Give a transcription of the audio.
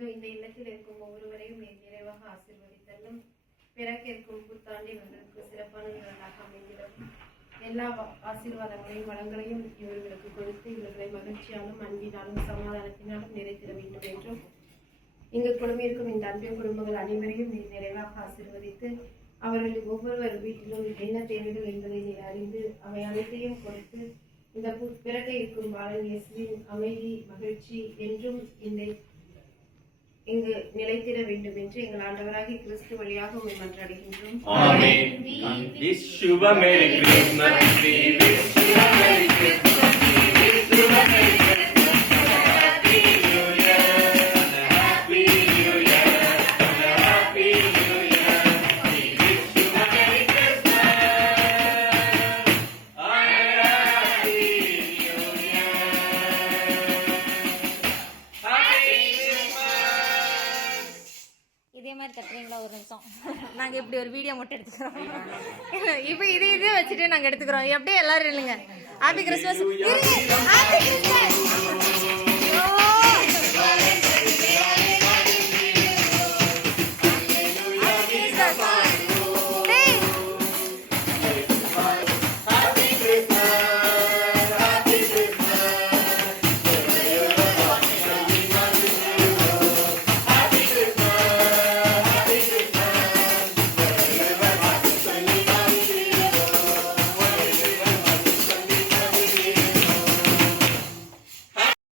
இதோ இந்த இல்லத்தில் இருக்கும் ஒவ்வொருவரையும் நிறைவாக ஆசீர்வதித்தல்லும் பிறக்க இருக்கும் புத்தாண்டு இவர்களுக்கு சிறப்பான நாளாக அமைந்திடும். எல்லா ஆசீர்வாதங்களையும் வளங்களையும் இவர்களுக்கு கொடுத்து இவர்களை மகிழ்ச்சியாலும் அன்பினாலும் சமாதானத்தினாலும் நிறைத்திட வேண்டும் என்றும் இங்கு குழுமியிருக்கும் இந்த அன்பின் குடும்பங்கள் அனைவரையும் நீ நிறைவாக ஆசீர்வதித்து அவர்கள் ஒவ்வொருவர் வீட்டிலும் என்ன தேவைகள் என்பதை நீ அறிந்து அவை அனைத்தையும் கொடுத்து இந்த பிறக்க இருக்கும் பாலன் இயேசுவின் அமைதி மகிழ்ச்சி என்றும் இங்கு நிலைத்திட வேண்டும் என்று எங்கள் ஆண்டவராகிய கிறிஸ்து வழியாக உம்மை மன்றாடுகின்றோம். ஆமென். Wish you a Merry Christmas. We wish you a Merry Christmas. We wish you a Merry Christmas. Happy New Year. Happy New Year. Happy New Year. We wish you a Merry Christmas. Happy New Year. Happy இதே மாதிரி தட்டுறீங்களா ஒரு நிமிஷம்? நாங்கள் இப்படி ஒரு video மட்டும் எடுத்துக்கிறோம். இப்போ இதே வச்சுட்டு நாங்கள் எடுத்துக்கிறோம். எப்படியே எல்லாரும் இல்லைங்க. Happy Christmas.